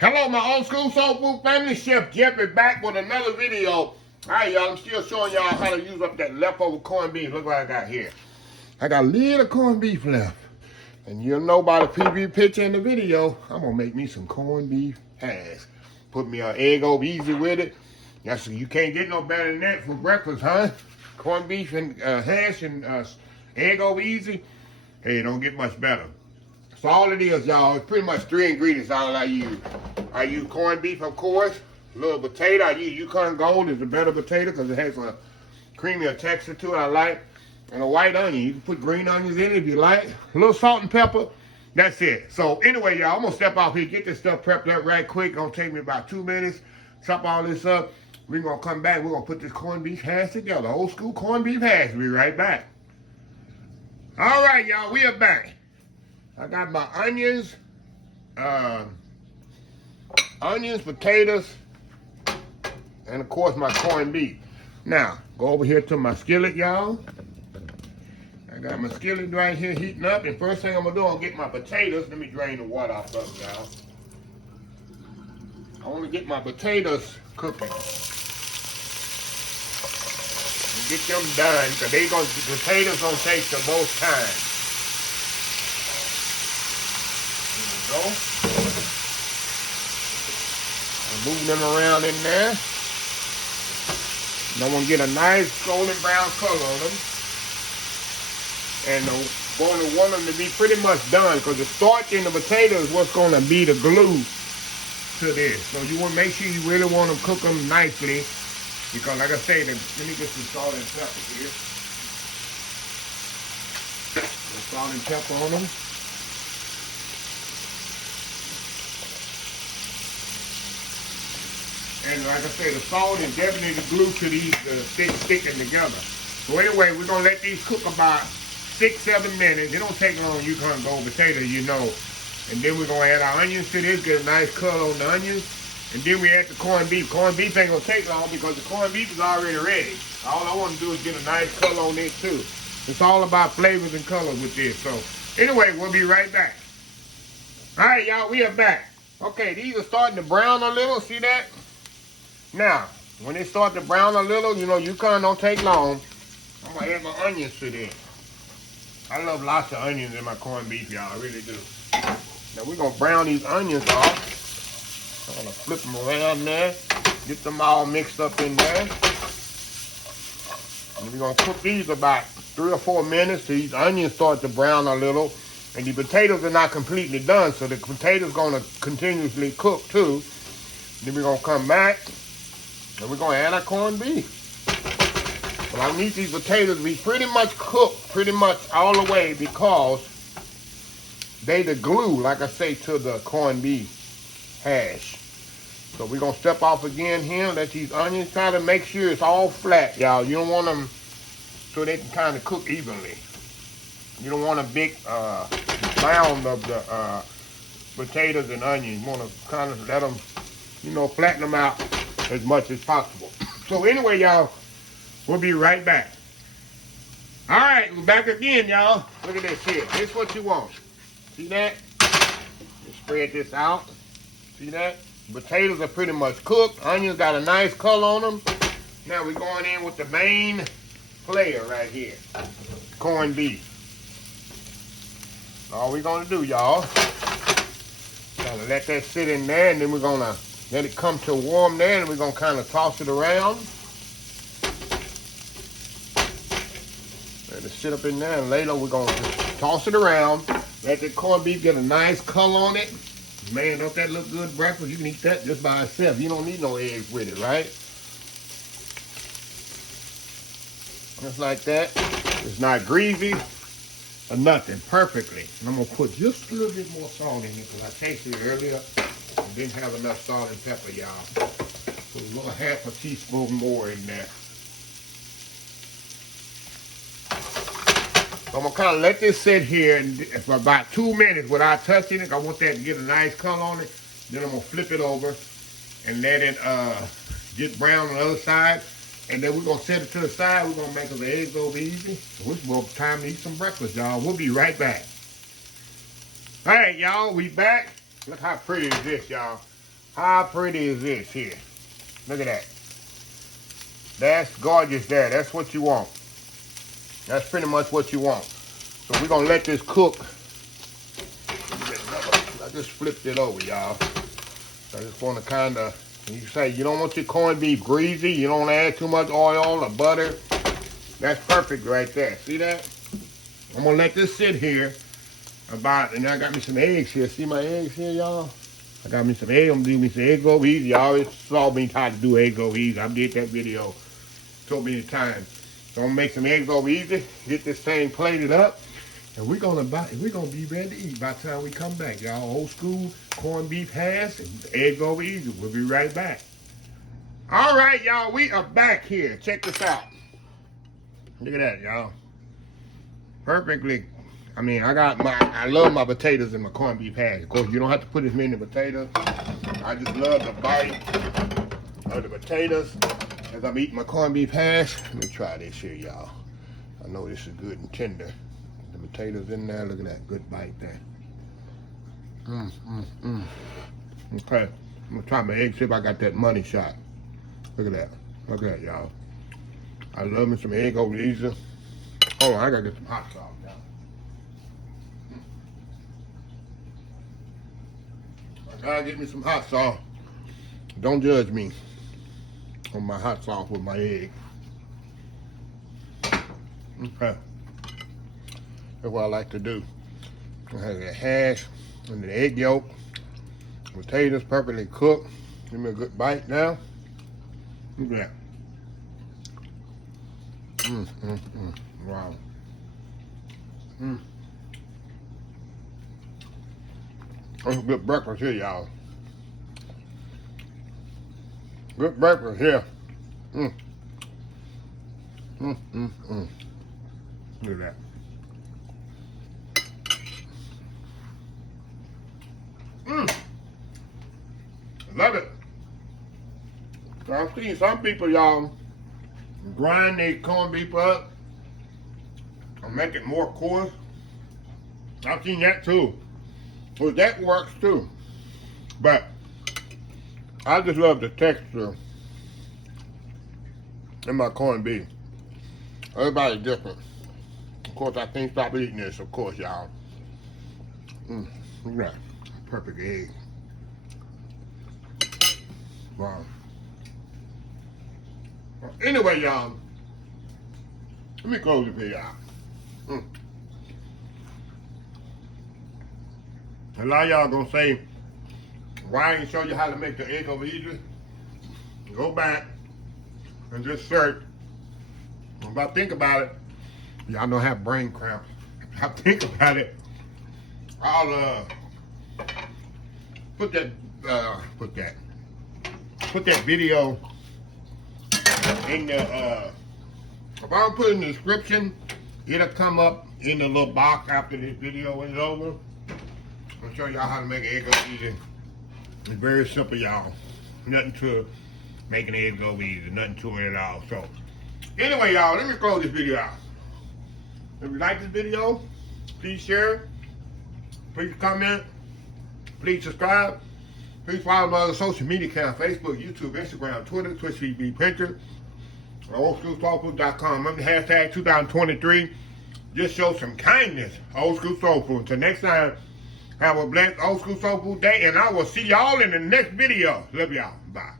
Hello, my old school soul food family. Chef Jeff is back with another video. All right, y'all. I'm still showing y'all how to use up that leftover corned beef. Look what I got here. I got a little corned beef left. And you'll know by the preview picture in the video, I'm going to make me some corned beef hash. Put me an egg over easy with it. You can't get no better than that for breakfast, huh? Corned beef and hash and egg over easy. Hey, it don't get much better. So all it is, y'all, it's pretty much 3 ingredients all I use. I use corned beef, of course. A little potato. I use Yukon Gold. It's a better potato because it has a creamier texture to it I like. And a white onion. You can put green onions in it if you like. A little salt and pepper. That's it. So anyway, y'all, I'm going to step off here, get this stuff prepped up right quick. Going to take me about 2 minutes. Chop all this up. We're going to come back. We're going to put this corned beef hash together. Old school corned beef hash. We'll be right back. All right, y'all, we are back. I got my onions, potatoes, and of course my corned beef. Now, go over here to my skillet, y'all. I got my skillet right here heating up, and first thing I'm gonna do, I'll get my potatoes. Let me drain the water off of them, y'all. I wanna get my potatoes cooking. And get them done, because the potatoes gonna take the most time. Go. Move them around in there. And I want to get a nice golden brown color on them. And I'm going to want them to be pretty much done because the starch in the potato is what's going to be the glue to this. So you want to make sure you really want to cook them nicely because like I say, let me get some salt and pepper here. Some salt and pepper on them. And like I said, the salt is definitely the glue to these sticking together. So anyway, we're going to let these cook about 6-7 minutes. It don't take long. Yukon Gold potato, you know. And then we're going to add our onions to this, get a nice color on the onions. And then we add the corned beef. Corned beef ain't going to take long because the corned beef is already ready. All I want to do is get a nice color on it too. It's all about flavors and colors with this. So anyway, we'll be right back. All right, y'all, we are back. Okay, these are starting to brown a little. See that? Now, when they start to brown a little, you know, Yukon don't take long. I'm going to add my onions to this. I love lots of onions in my corned beef, y'all. I really do. Now, we're going to brown these onions off. I'm going to flip them around there. Get them all mixed up in there. And we're going to cook these about 3 or 4 minutes till these onions start to brown a little. And the potatoes are not completely done, so the potatoes going to continuously cook, too. Then we're going to come back. And we're going to add our corned beef. But I need these potatoes to be pretty much cooked, pretty much all the way because they the glue, like I say, to the corned beef hash. So we're going to step off again here, let these onions try to make sure it's all flat, y'all. You don't want them so they can kind of cook evenly. You don't want a big mound of the potatoes and onions. You want to kind of let them, you know, flatten them out as much as possible. So anyway, y'all, we'll be right back. All right, we're back again, y'all. Look at this here. This is what you want. See that? Just spread this out. See that? Potatoes are pretty much cooked. Onions got a nice color on them. Now we're going in with the main player right here. Corned beef. All we're going to do, y'all, kind of let that sit in there, and then we're going to let it come to warm there, and we're going to kind of toss it around. Let it sit up in there, and later we're going to toss it around. Let the corned beef get a nice color on it. Man, don't that look good breakfast? You can eat that just by itself. You don't need no eggs with it, right? Just like that. It's not greasy or nothing. Perfectly. And I'm going to put just a little bit more salt in it because I tasted it earlier. Didn't have enough salt and pepper, y'all. Put a little half a teaspoon more in there. So I'm gonna kind of let this sit here for about 2 minutes without touching it. I want that to get a nice color on it. Then I'm gonna flip it over and let it get brown on the other side. And then we're gonna set it to the side. We're gonna make us the eggs over easy. So it's about time to eat some breakfast, y'all. We'll be right back. All right, y'all, we back. Look how pretty is this, y'all. How pretty is this here? Look at that. That's gorgeous there. That's what you want. That's pretty much what you want. So we're gonna let this cook. I just flipped it over, y'all. I just want to kind of, you say you don't want your corned beef greasy. You don't add too much oil or butter. That's perfect right there. See that? I'm gonna let this sit here about, and I got me some eggs here. See my eggs here, y'all? I got me some eggs. I'm gonna do me some eggs over easy. Y'all always saw me try to do eggs over easy. I did that video so many times. So I'm gonna make some eggs over easy. Get this thing plated up, and we're gonna be ready to eat by the time we come back, y'all. Old school corned beef hash and eggs over easy. We'll be right back. All right, y'all. We are back here. Check this out. Look at that, y'all. Perfectly. I mean, I love my potatoes and my corned beef hash. Of course, you don't have to put as many potatoes. I just love the bite of the potatoes as I'm eating my corned beef hash. Let me try this here, y'all. I know this is good and tender. The potatoes in there. Look at that. Good bite there. Okay. I'm going to try my eggs, see if I got that money shot. Look at that. Look at that, y'all. I love me some egg over easy. Hold on, I got to get some hot sauce now. I gotta get me some hot sauce. Don't judge me on my hot sauce with my egg. Okay. That's what I like to do. I have the hash and the egg yolk. Potatoes perfectly cooked. Give me a good bite now. Look at that. Wow. That's a good breakfast here, y'all. Good breakfast here. Look at that. Love it. So I've seen some people, y'all, grind their corned beef up and make it more coarse. I've seen that too. Well, that works too. But I just love the texture in my corned beef. Everybody's different. Of course, I can't stop eating this, of course, y'all. Look at that. Perfect egg. Wow. Well, anyway, y'all, let me close the video out. A lot of y'all gonna say, why I ain't show you how to make the egg over easy? Go back and just search. If I think about it, y'all don't have brain cramps. If I think about it, I'll put that video in the if I don't put it in the description, it'll come up in the little box after this video is over. I'll show y'all how to make an egg over easy. It's very simple, y'all. Nothing to making eggs over easy. Nothing to it at all. So, anyway, y'all, let me close this video out. If you like this video, please share. Please comment. Please subscribe. Please follow my other social media accounts: Facebook, YouTube, Instagram, Twitter, Twitch TV, Pinterest, oldschoolsoulfood.com. Remember the hashtag 2023. Just show some kindness. Old School Soul Food. Until next time, have a blessed Old School Soul Food day, and I will see y'all in the next video. Love y'all. Bye.